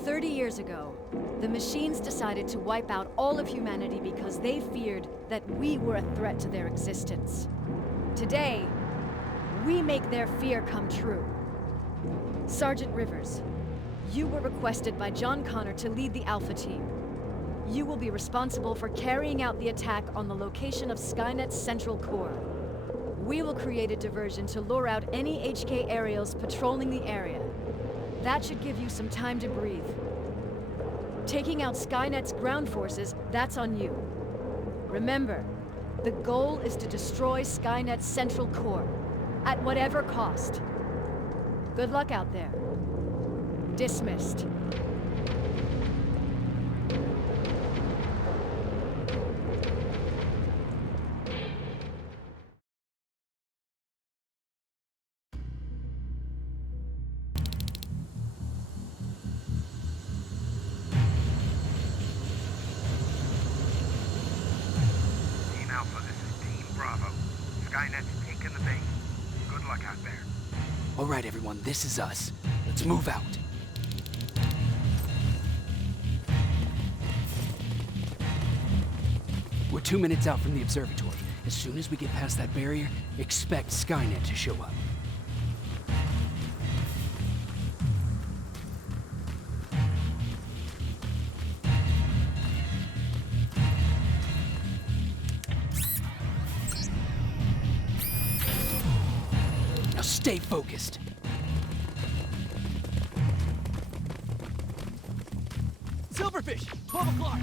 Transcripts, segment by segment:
30 years ago, the machines decided to wipe out all of humanity because they feared that we were a threat to their existence. Today, we make their fear come true. Sergeant Rivers, you were requested by John Connor to lead the Alpha team. You will be responsible for carrying out the attack on the location of Skynet's central core. We will create a diversion to lure out any HK aerials patrolling the area. That should give you some time to breathe. Taking out Skynet's ground forces, that's on you. Remember, the goal is to destroy Skynet's central core, at whatever cost. Good luck out there. Dismissed. All right, everyone, this is us. Let's move out. We're 2 minutes out from the observatory. As soon as we get past that barrier, expect Skynet to show up. Now stay focused. Silverfish, 12 o'clock.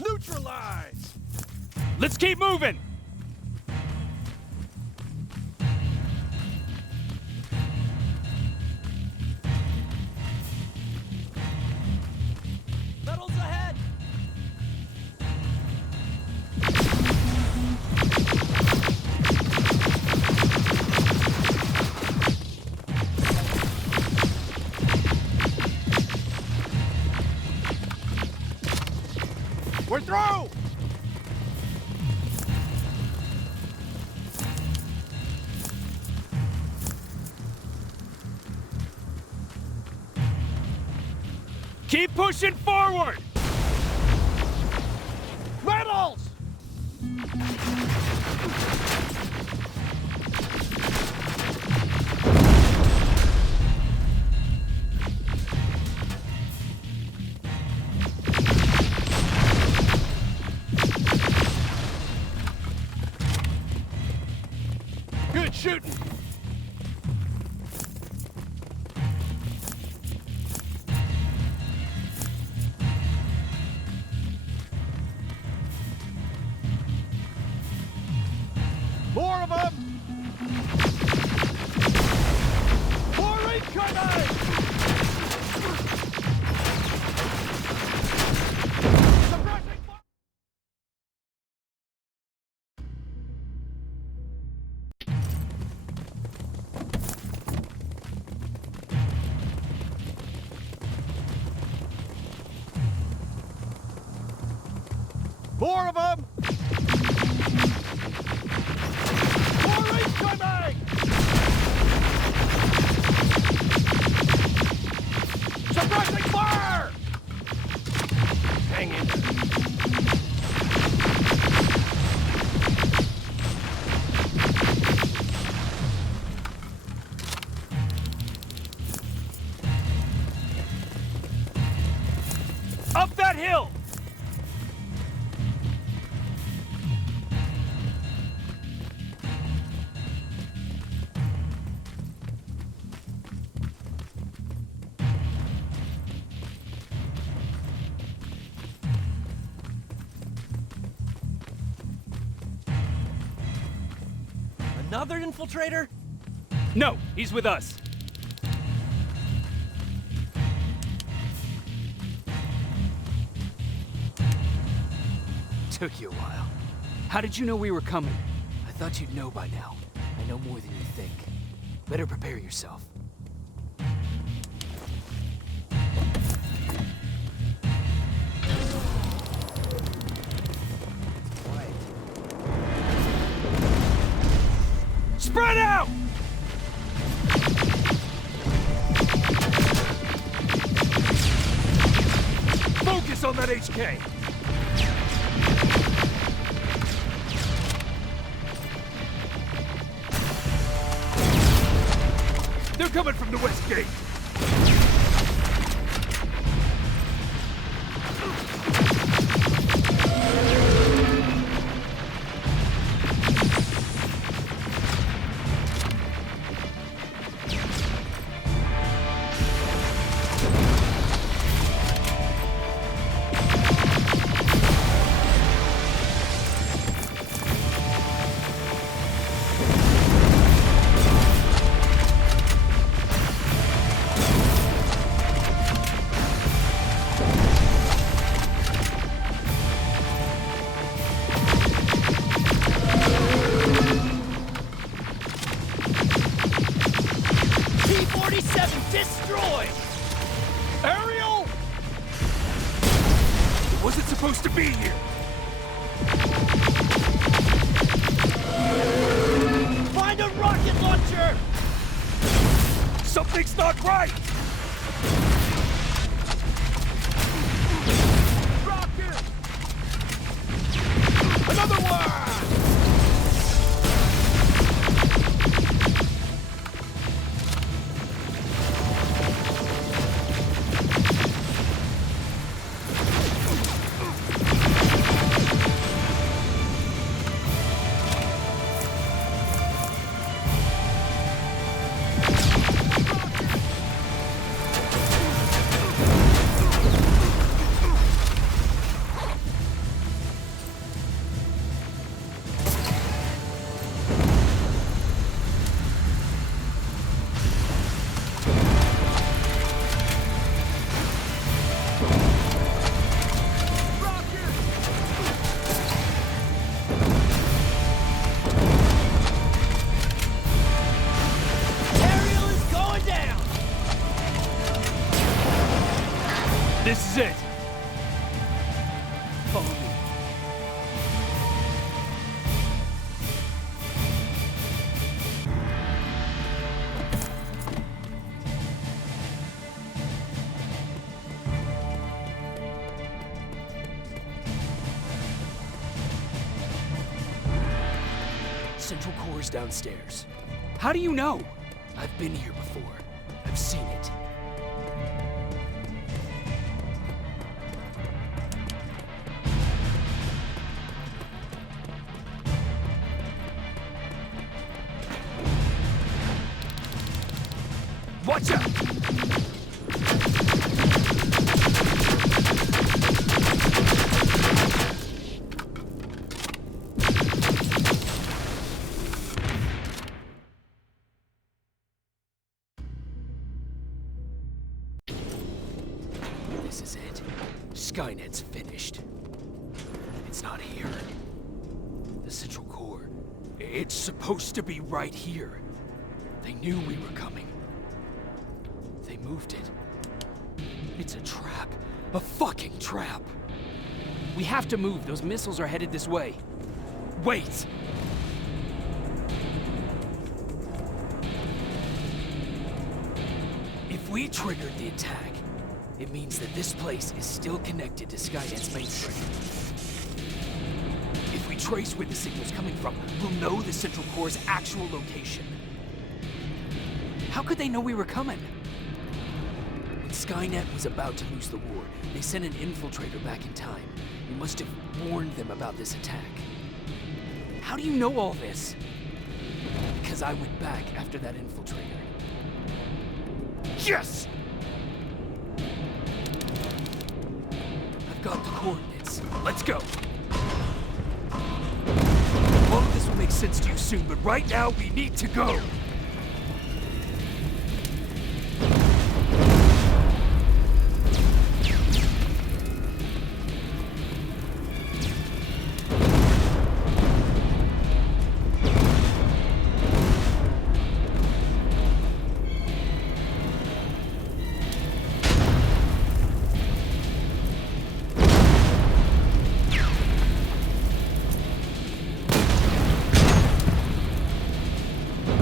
Neutralize! Let's keep moving! Metals ahead! We're through! Keep pushing forward! Metals! Good shooting! More of them! More incoming! Suppressing fire! More of them! More incoming! Suppressing fire! Hang in there. Up that hill! Another infiltrator? No, he's with us. Took you a while. How did you know we were coming? I thought you'd know by now. I know more than you think. Better prepare yourself. Spread out! Focus on that HK! They're coming from the west gate! T-47 destroyed! Ariel! It wasn't supposed to be here! Find a rocket launcher! Something's not right! Rocket! Another one! This is it! Follow me. Central core is downstairs. How do you know? I've been here before. I've seen it. Watch out! This is it. Skynet's finished. It's not here. The central core. It's supposed to be right here. They knew we were coming. They moved it. It's a trap. A fucking trap. We have to move. Those missiles are headed this way. Wait! If we triggered the attack, it means that this place is still connected to Skynet's mainframe. If we trace where the signal's coming from, we'll know the central core's actual location. How could they know we were coming? When Skynet was about to lose the war, they sent an infiltrator back in time. We must have warned them about this attack. How do you know all this? Because I went back after that infiltrator. Yes! I've got the coordinates. Let's go. All of this will make sense to you soon, but right now we need to go.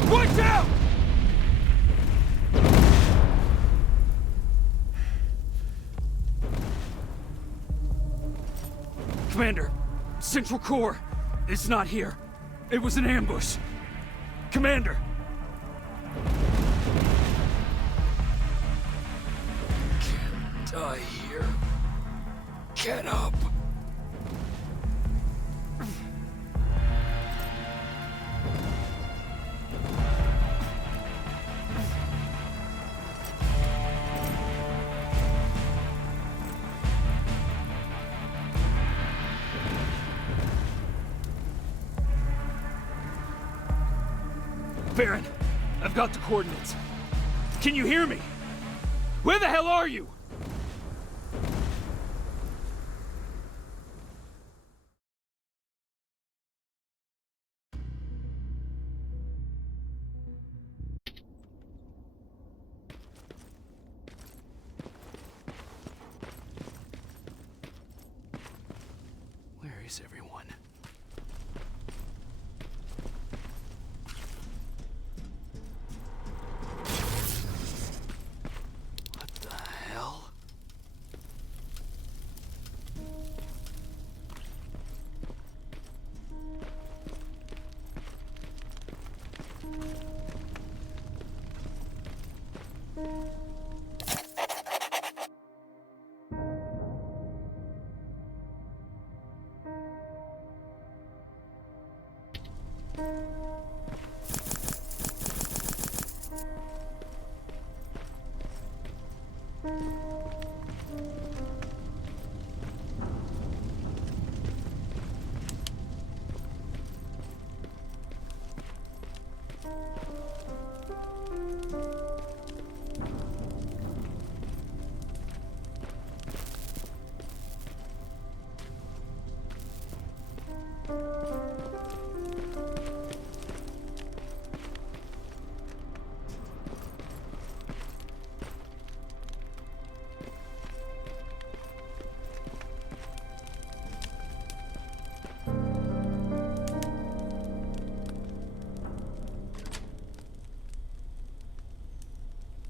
Watch central core is not here. It was an ambush. Commander! Can't die here. Get up! Baron, I've got the coordinates. Can you hear me? Where the hell are you? Where is everyone? What the hell?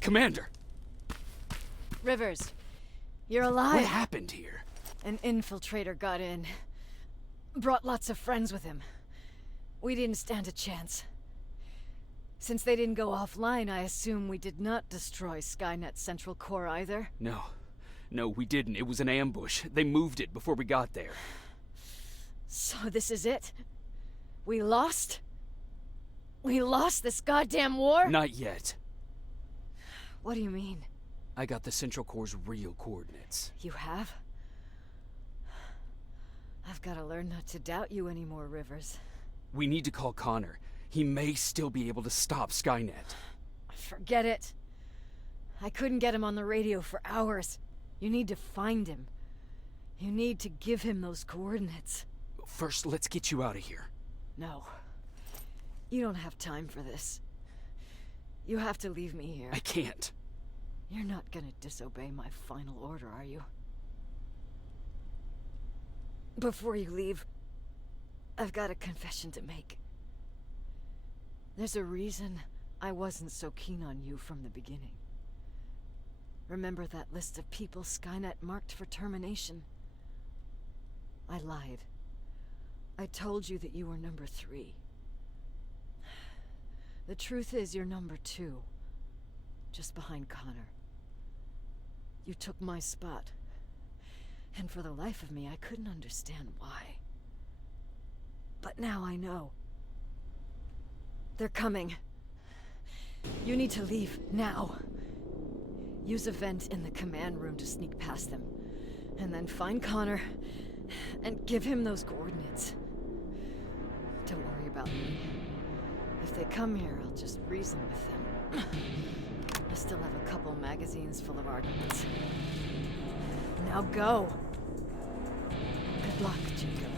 Commander! Rivers, you're alive. What happened here? An infiltrator got in. Brought lots of friends with him. We didn't stand a chance. Since they didn't go offline, I assume we did not destroy Skynet's central core either. No, we didn't. It was an ambush. They moved it before we got there. So this is it? We lost? We lost this goddamn war? Not yet. What do you mean? I got the central core's real coordinates. You have? I've got to learn not to doubt you anymore, Rivers. We need to call Connor. He may still be able to stop Skynet. Forget it. I couldn't get him on the radio for hours. You need to find him. You need to give him those coordinates. First, let's get you out of here. No. You don't have time for this. You have to leave me here. I can't. You're not gonna disobey my final order, are you? Before you leave, I've got a confession to make. There's a reason I wasn't so keen on you from the beginning. Remember that list of people Skynet marked for termination? I lied. I told you that you were number 3. The truth is you're number 2, just behind Connor. You took my spot, and for the life of me, I couldn't understand why. But now I know. They're coming. You need to leave, now. Use a vent in the command room to sneak past them, and then find Connor, and give him those coordinates. Don't worry about me. If they come here, I'll just reason with them. I still have a couple magazines full of arguments. Now go! Good luck, Jacob.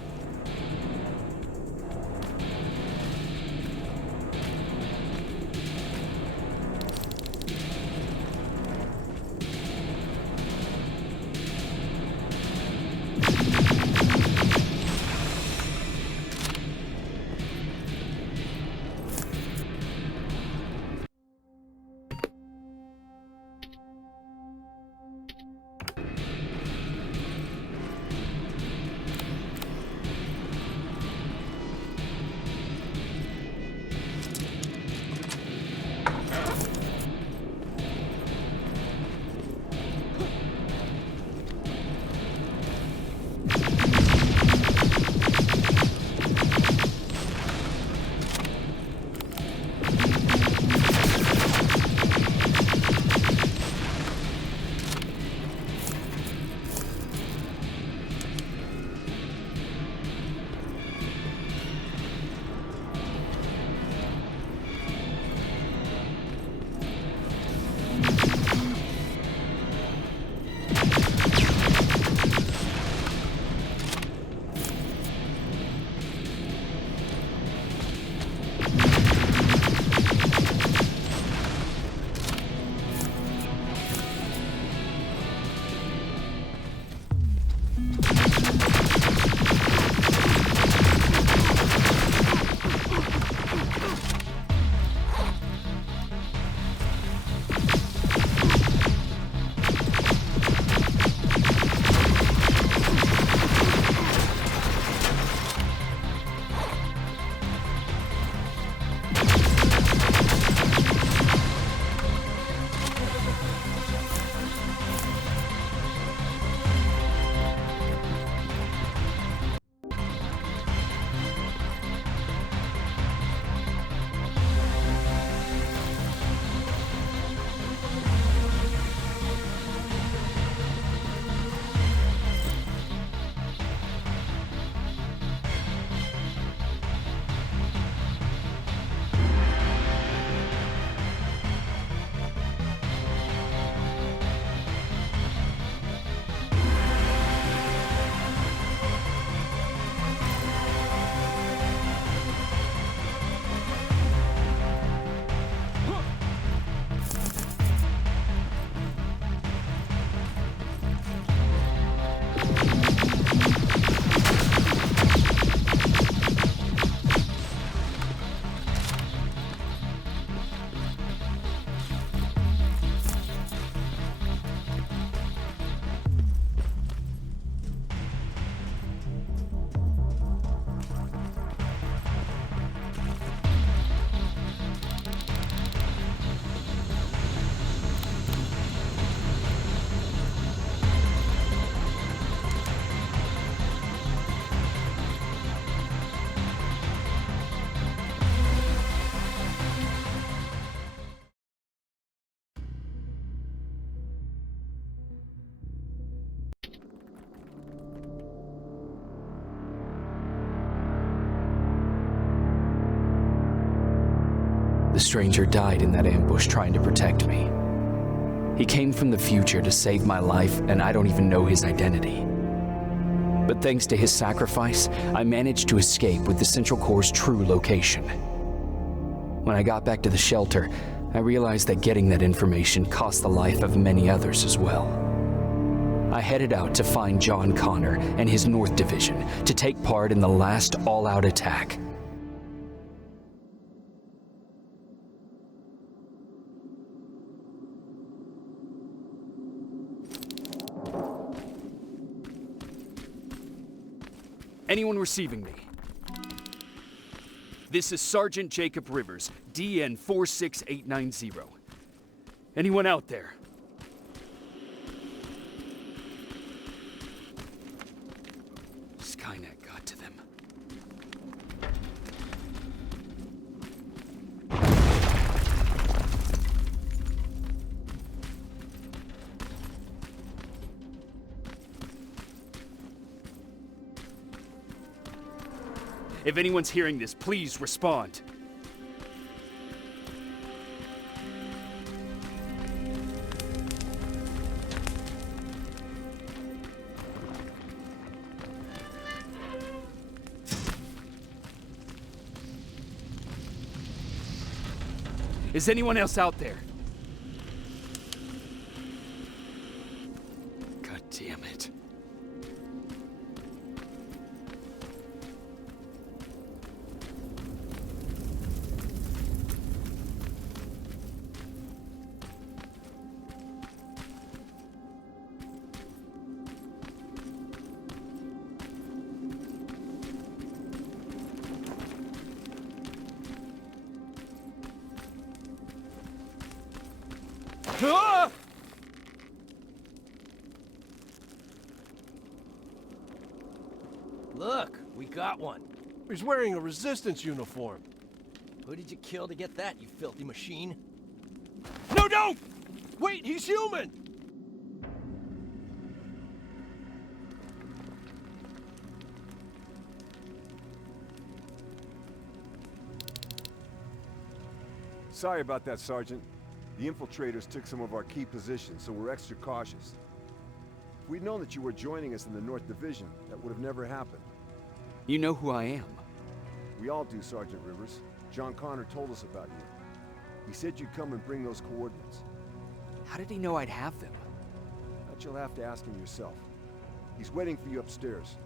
The stranger died in that ambush trying to protect me. He came from the future to save my life, and I don't even know his identity. But thanks to his sacrifice, I managed to escape with the Central Core's true location. When I got back to the shelter, I realized that getting that information cost the life of many others as well. I headed out to find John Connor and his North Division to take part in the last all-out attack. Anyone receiving me? This is Sergeant Jacob Rivers, DN 46890. Anyone out there? Skynet got to them. If anyone's hearing this, please respond. Is anyone else out there? God damn it. Ah! Look, we got one. He's wearing a resistance uniform. Who did you kill to get that, you filthy machine? No, no! Wait, he's human! Sorry about that, Sergeant. The infiltrators took some of our key positions, so we're extra cautious. If we'd known that you were joining us in the North Division, that would have never happened. You know who I am. We all do, Sergeant Rivers. John Connor told us about you. He said you'd come and bring those coordinates. How did he know I'd have them? That you'll have to ask him yourself. He's waiting for you upstairs.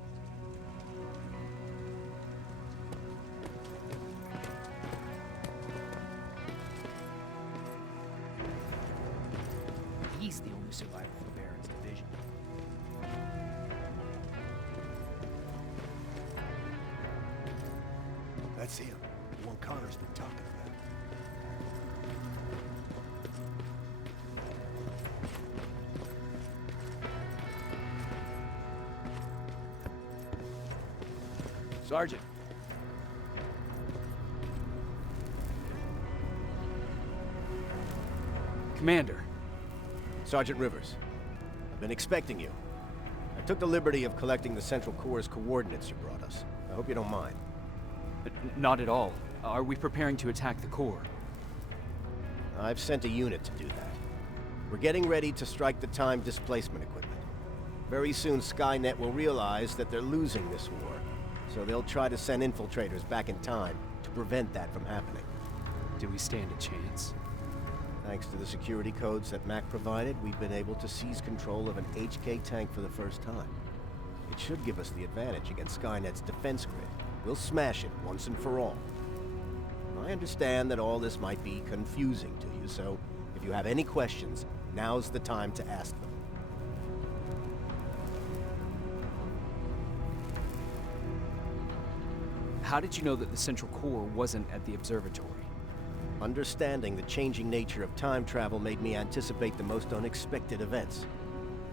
He's the only survivor from Baron's division. That's him, the one Connor's been talking about. Sergeant. Commander. Sergeant Rivers, I've been expecting you. I took the liberty of collecting the Central Core's coordinates you brought us. I hope you don't mind. Not at all. Are we preparing to attack the core? I've sent a unit to do that. We're getting ready to strike the time displacement equipment. Very soon Skynet will realize that they're losing this war, so they'll try to send infiltrators back in time to prevent that from happening. Do we stand a chance? Thanks to the security codes that Mac provided, we've been able to seize control of an HK tank for the first time. It should give us the advantage against Skynet's defense grid. We'll smash it once and for all. I understand that all this might be confusing to you, so if you have any questions, now's the time to ask them. How did you know that the Central Core wasn't at the observatory? Understanding the changing nature of time travel made me anticipate the most unexpected events.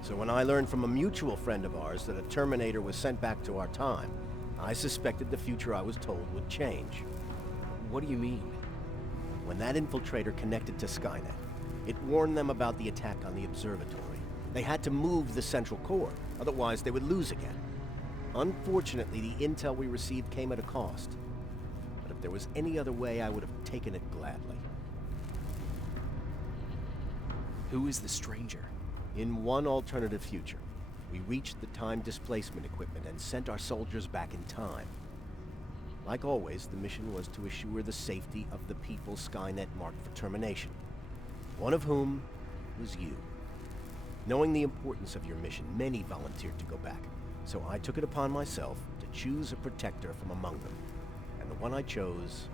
So when I learned from a mutual friend of ours that a Terminator was sent back to our time, I suspected the future I was told would change. What do you mean? When that infiltrator connected to Skynet, it warned them about the attack on the observatory. They had to move the Central Core, otherwise they would lose again. Unfortunately, the intel we received came at a cost. But If there was any other way, I would have taken it gladly. Who is the stranger? In one alternative future, we reached the time displacement equipment and sent our soldiers back in time. Like always, the mission was to assure the safety of the people Skynet marked for termination. One of whom was you. Knowing the importance of your mission, many volunteered to go back. So I took it upon myself to choose a protector from among them. And the one I chose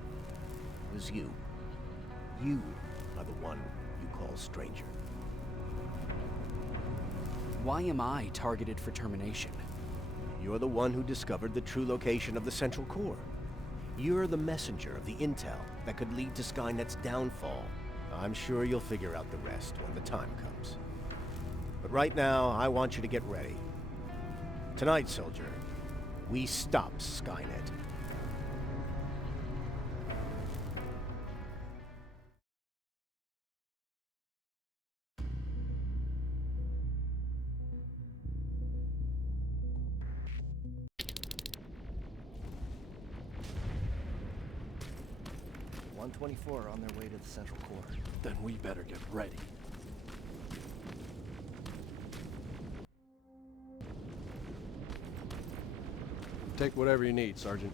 was you. You are the one you call stranger. Why am I targeted for termination? You're the one who discovered the true location of the Central Core. You're the messenger of the intel that could lead to Skynet's downfall. I'm sure you'll figure out the rest when the time comes. But right now, I want you to get ready. Tonight, soldier, we stop Skynet. Are on their way to the Central Core. Then we better get ready. Take whatever you need, Sergeant.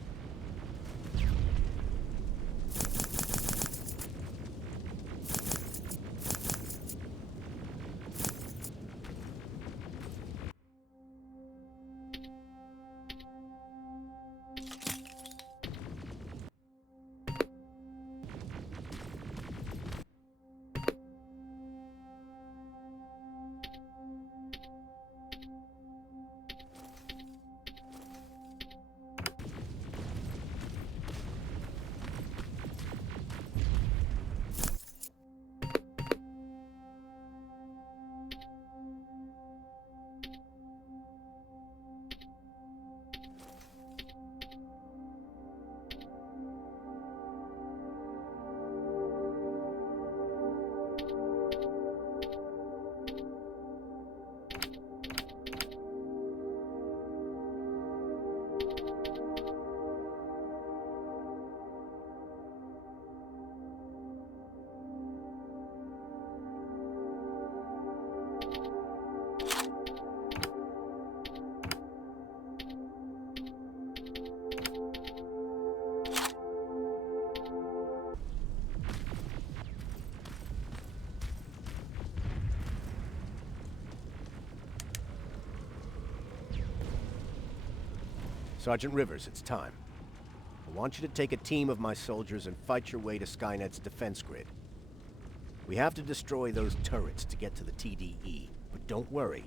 Sergeant Rivers, it's time. I want you to take a team of my soldiers and fight your way to Skynet's defense grid. We have to destroy those turrets to get to the TDE, but don't worry.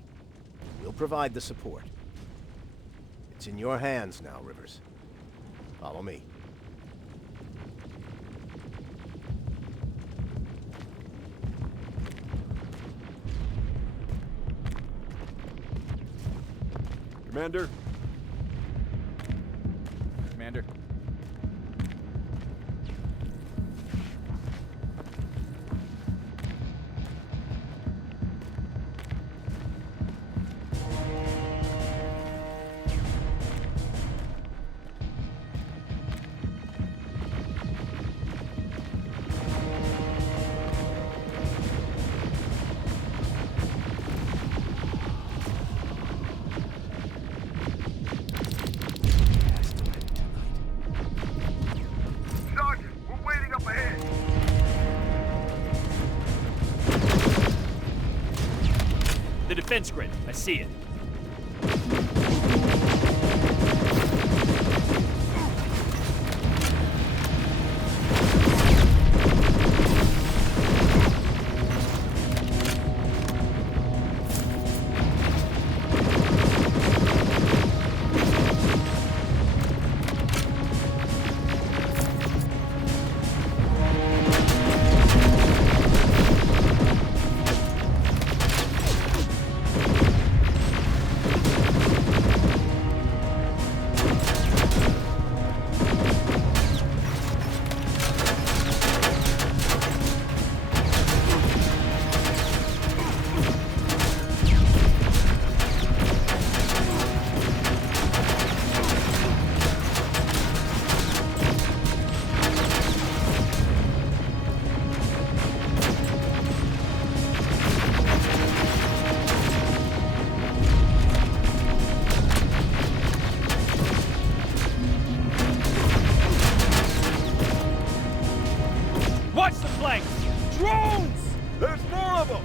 We'll provide the support. It's in your hands now, Rivers. Follow me. Commander? Commander. The defense grid. I see it. Watch the flanks! Drones! There's more of them!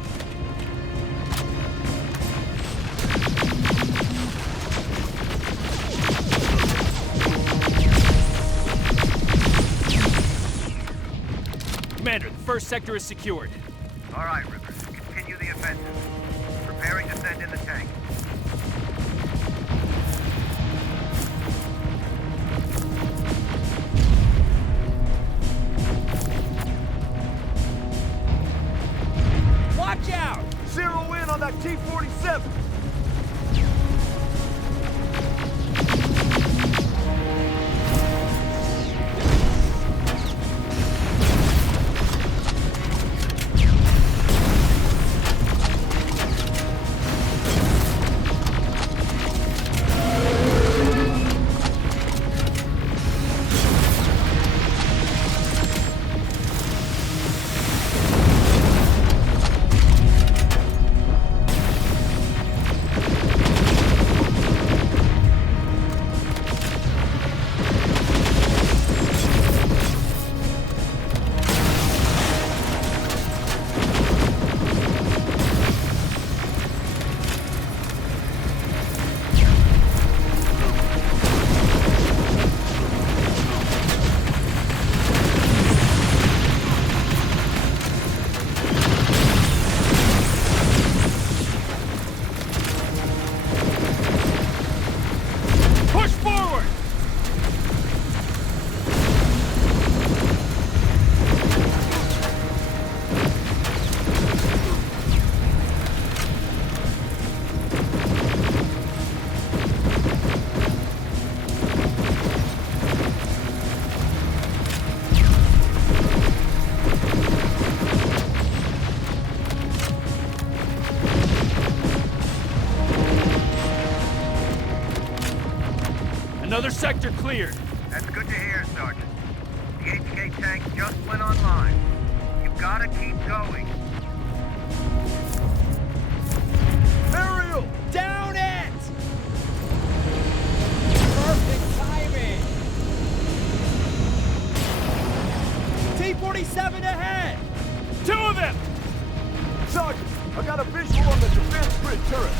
Commander, the first sector is secured. All right, Rivers. Continue the offensive. Preparing to send in the tank. Watch out! Zero in on that T-47! Another sector cleared. That's good to hear, Sergeant. The HK tank just went online. You've gotta keep going. Aerial! Down it! Perfect timing! T-47 ahead! Two of them! Sergeant, I got a visual on the defense grid turret.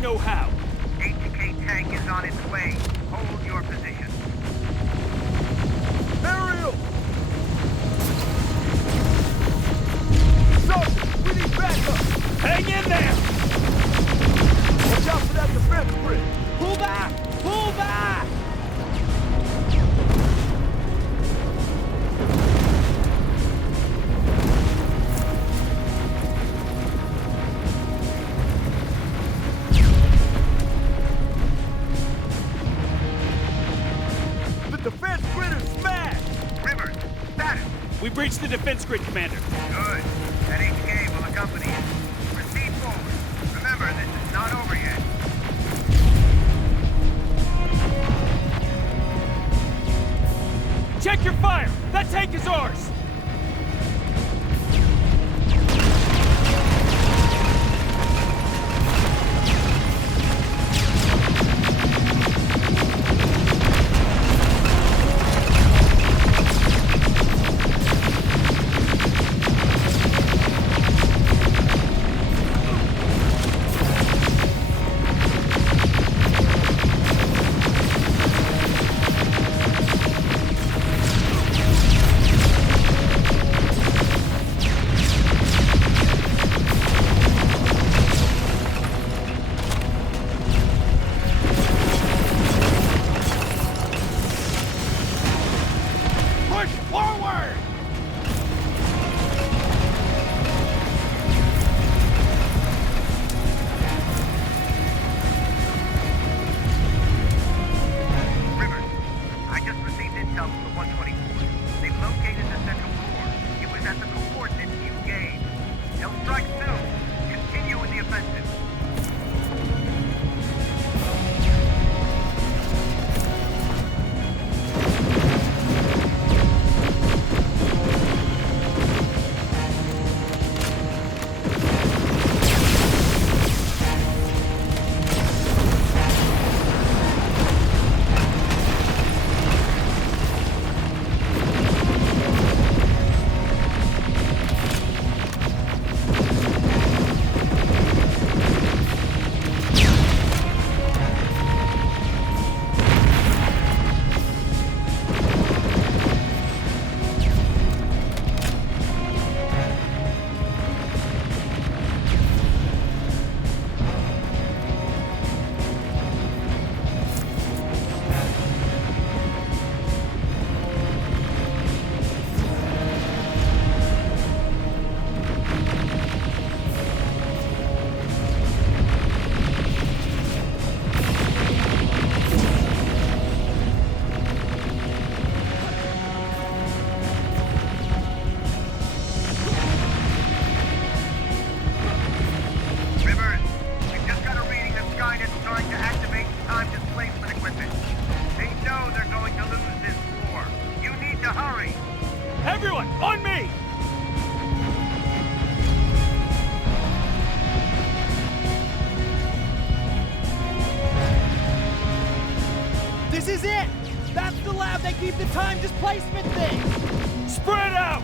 No how. HK tank is on its way. Hold your position. Aerial! Sergeant, we need backup! Hang in there! Watch out for that defense grid! Pull back! Pull back! We breached the defense grid, Commander. Good. That HK will accompany you. Proceed forward. Remember, this is not over yet. Check your fire! That tank is ours! This is it! That's the lab they keep the time displacement thing! Spread out!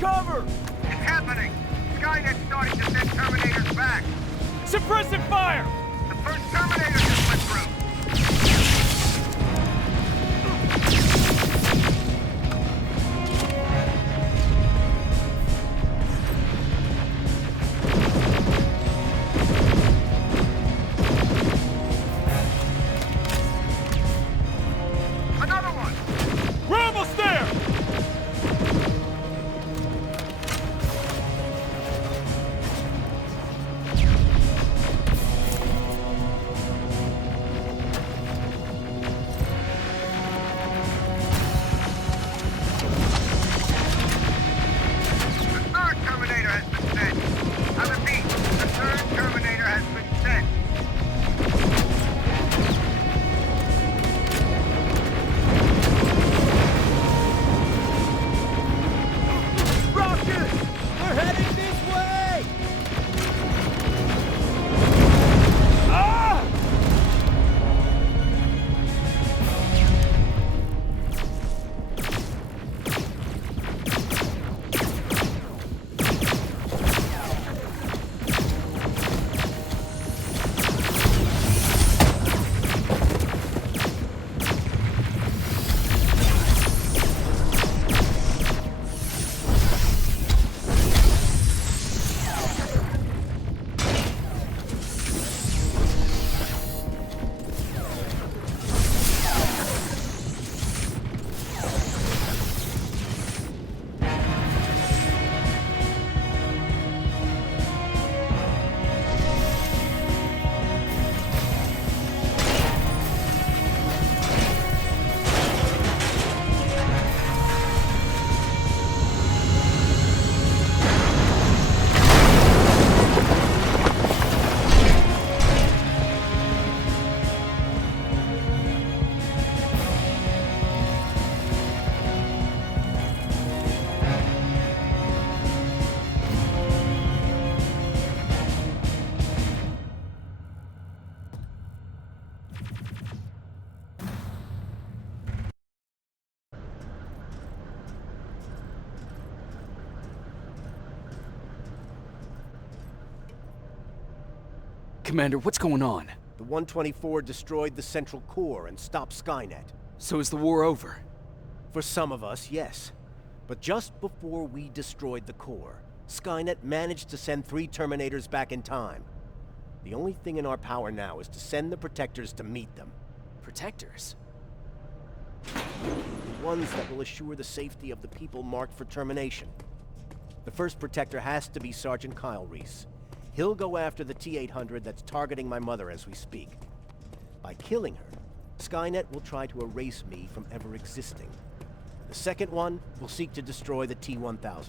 Cover! It's happening! Skynet's starting to send Terminators back! Suppressive fire! The first Terminator just went through! Another one! We're almost there! Commander, what's going on? The 124 destroyed the central core and stopped Skynet. So is the war over? For some of us, yes. But just before we destroyed the core, Skynet managed to send 3 Terminators back in time. The only thing in our power now is to send the Protectors to meet them. Protectors? ones that will assure the safety of the people marked for termination. The first protector has to be Sergeant Kyle Reese. He'll go after the T-800 that's targeting my mother as we speak. By killing her, Skynet will try to erase me from ever existing. The second one will seek to destroy the T-1000.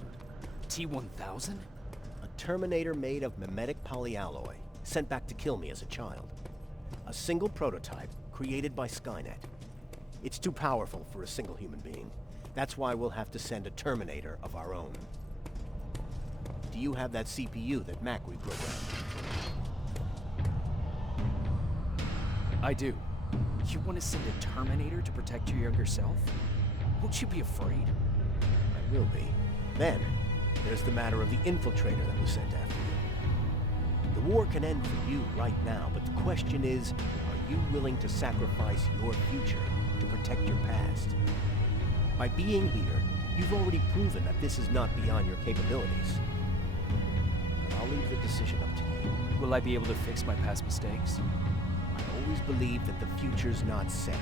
T-1000? A Terminator made of mimetic polyalloy, sent back to kill me as a child. A single prototype created by Skynet. It's too powerful for a single human being. That's why we'll have to send a Terminator of our own. Do you have that CPU that Mac reprogrammed? I do. You want to send a Terminator to protect your younger self? Won't you be afraid? I will be. Then, there's the matter of the infiltrator that was sent after you. The war can end for you right now, but the question is, are you willing to sacrifice your future to protect your past? By being here, you've already proven that this is not beyond your capabilities. But I'll leave the decision up to you. Will I be able to fix my past mistakes? I always believe that the future's not set.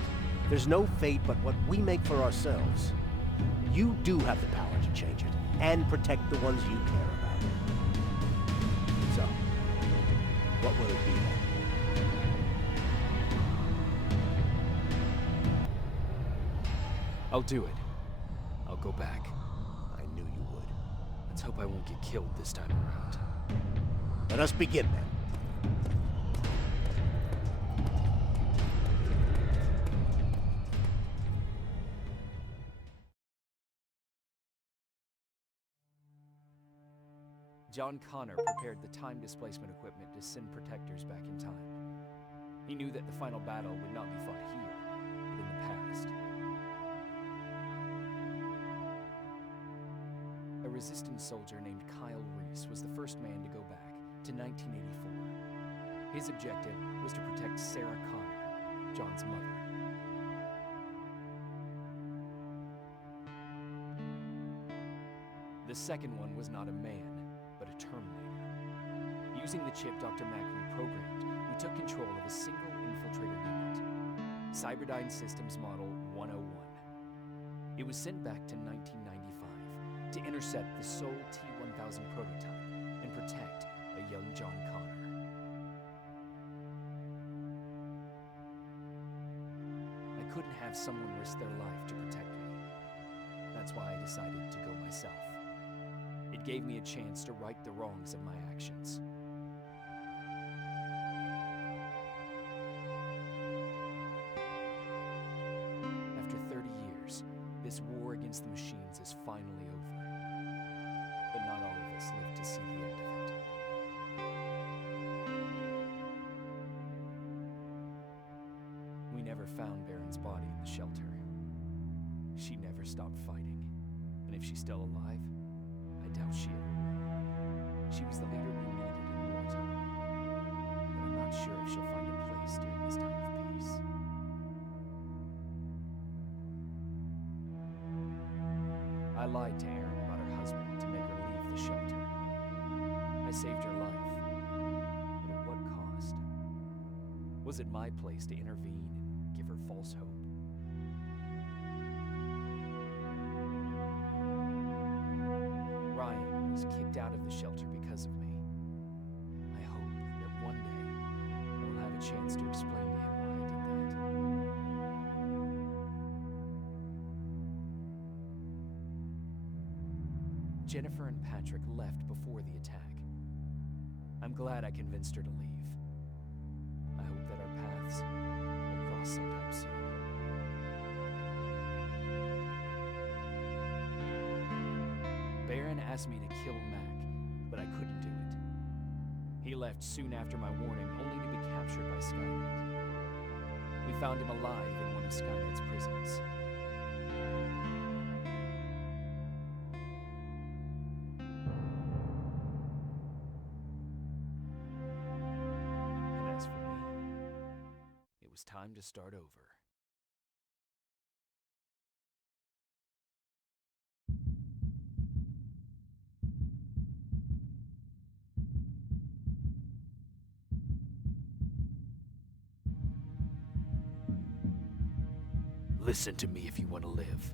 There's no fate but what we make for ourselves. You do have the power to change it, and protect the ones you care about. So, what will it be then? I'll do it. I'll go back. I knew you would. Let's hope I won't get killed this time around. Let us begin then. John Connor prepared the time displacement equipment to send protectors back in time. He knew that the final battle would not be fought here, but in the past. A resistance soldier named Kyle Reese was the first man to go back to 1984. His objective was to protect Sarah Connor, John's mother. The second one was not a man, but a Terminator. Using the chip Dr. Mack reprogrammed, we took control of a single infiltrator unit, Cyberdyne Systems Model 101. It was sent back to 1995 to intercept the sole T-1000 prototype and protect a young John Connor. I couldn't have someone risk their life to protect me. That's why I decided to go myself. It gave me a chance to right the wrongs of my actions. After 30 years, this war against the machines is finally over. But not all of us live to see the end of it. We never found Baron's body in the shelter. She never stopped fighting. And if she's still alive, I doubt she ever will. She was the leader we needed in wartime. But I'm not sure if she'll find a place during this time of peace. I lied to Erin about her husband to make her leave the shelter. I saved her life. But at what cost? Was it my place to intervene and give her false hope? Ryan was kicked out of the shelter because of me. I hope that one day I will have a chance to explain to him why I did that. Jennifer and Patrick left before the attack. I'm glad I convinced her to leave. I hope that our paths will cross sometime soon. Baron asked me to kill Mac, but I couldn't do it. He left soon after my warning, only to be captured by Skynet. We found him alive in one of Skynet's prisons. And as for me, it was time to start over. Listen to me if you want to live.